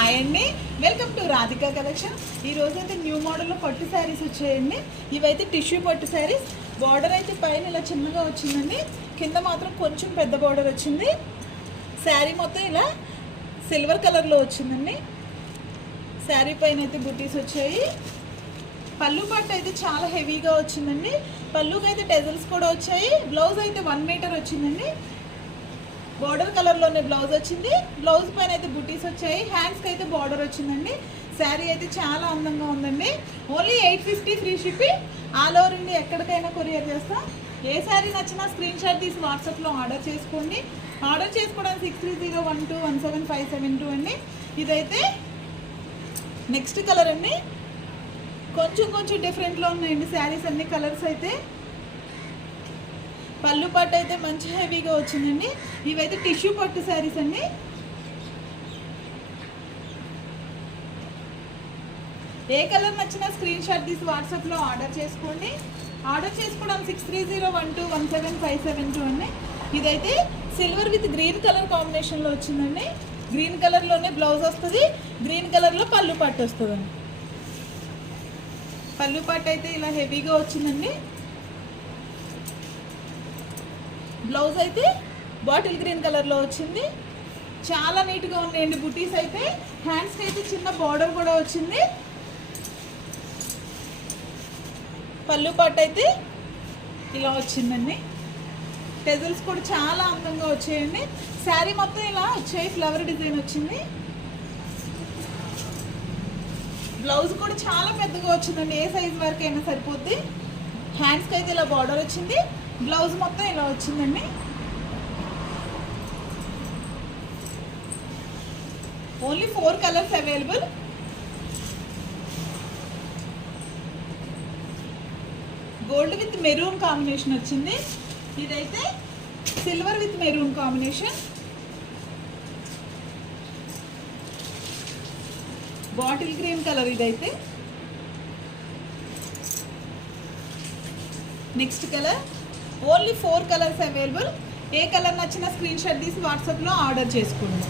Hi అండి, welcome to Radhika collection. ఈ రోజు అయితే న్యూ మోడల్లో పట్టు శారీస్ వచ్చాయండి. ఇవైతే టిష్యూ పట్టు శారీస్. బార్డర్ అయితే పైన ఇలా చిన్నగా వచ్చిందండి, కింద మాత్రం కొంచెం పెద్ద బార్డర్ వచ్చింది. శారీ మొత్తం ఇలా సిల్వర్ కలర్లో వచ్చిందండి. శారీ పైన అయితే బుటీస్ వచ్చాయి. పళ్ళు పట్టు అయితే చాలా హెవీగా వచ్చిందండి. పళ్ళుకి అయితే టెజల్స్ కూడా వచ్చాయి. బ్లౌజ్ అయితే 1 మీటర్ వచ్చిందండి. బార్డర్ కలర్లోనే బ్లౌజ్ వచ్చింది. బ్లౌజ్ పైన అయితే బుటీస్ వచ్చాయి. హ్యాండ్స్కి అయితే బార్డర్ వచ్చిందండి. శారీ అయితే చాలా అందంగా ఉందండి. Only 850 free shipping. All over India ఎక్కడికైనా కొరియర్ చేస్తాం. ఏ శారీ నచ్చినా స్క్రీన్ షాట్ తీసి వాట్సాప్లో ఆర్డర్ చేసుకోండి. ఆర్డర్ చేసుకోవడానికి 6301217572 అండి. ఇదైతే నెక్స్ట్ కలర్ అండి. కొంచెం డిఫరెంట్లో ఉన్నాయండి శారీస్ అన్ని కలర్స్ అయితే. పళ్ళు పట్టు అయితే మంచి హెవీగా వచ్చిందండి. ఇవైతే టిష్యూ పట్టు శారీస్ అండి. ఏ కలర్ నచ్చినా స్క్రీన్ షాట్ తీసి వాట్సాప్లో ఆర్డర్ చేసుకోండి. ఆర్డర్ చేసుకోవడానికి 6301217572 అండి. ఇదైతే సిల్వర్ విత్ గ్రీన్ కలర్ కాంబినేషన్లో వచ్చిందండి. గ్రీన్ కలర్లోనే బ్లౌజ్ వస్తుంది, గ్రీన్ కలర్లో పళ్ళు పట్టు వస్తుందండి. పళ్ళు పట్టు అయితే ఇలా హెవీగా వచ్చిందండి. బ్లౌజ్ అయితే బాటిల్ గ్రీన్ కలర్లో వచ్చింది. చాలా నీట్గా ఉన్నాయండి బుటీస్ అయితే. హ్యాండ్స్కి అయితే చిన్న బార్డర్ కూడా వచ్చింది. పళ్ళు పట్టు అయితే ఇలా వచ్చిందండి. టెజల్స్ కూడా చాలా అందంగా వచ్చాయండి. శారీ మొత్తం ఇలా వచ్చాయి, ఫ్లవర్ డిజైన్ వచ్చింది. బ్లౌజ్ కూడా చాలా పెద్దగా వచ్చిందండి. ఏ సైజ్ వరకు అయినా సరిపోద్ది. హ్యాండ్స్కి అయితే ఇలా బార్డర్ వచ్చింది. బ్లౌజ్ మొత్తం ఇలా వచ్చిందండి. Only 4 colours available. Gold with maroon combination వచ్చింది. ఇదైతే silver with maroon combination. Bottle green colour ఇదైతే. Next colour. Only 4 colours available. ఏ కలర్ నచ్చినా స్క్రీన్ షాట్ తీసి వాట్సాప్లో ఆర్డర్ చేసుకోండి.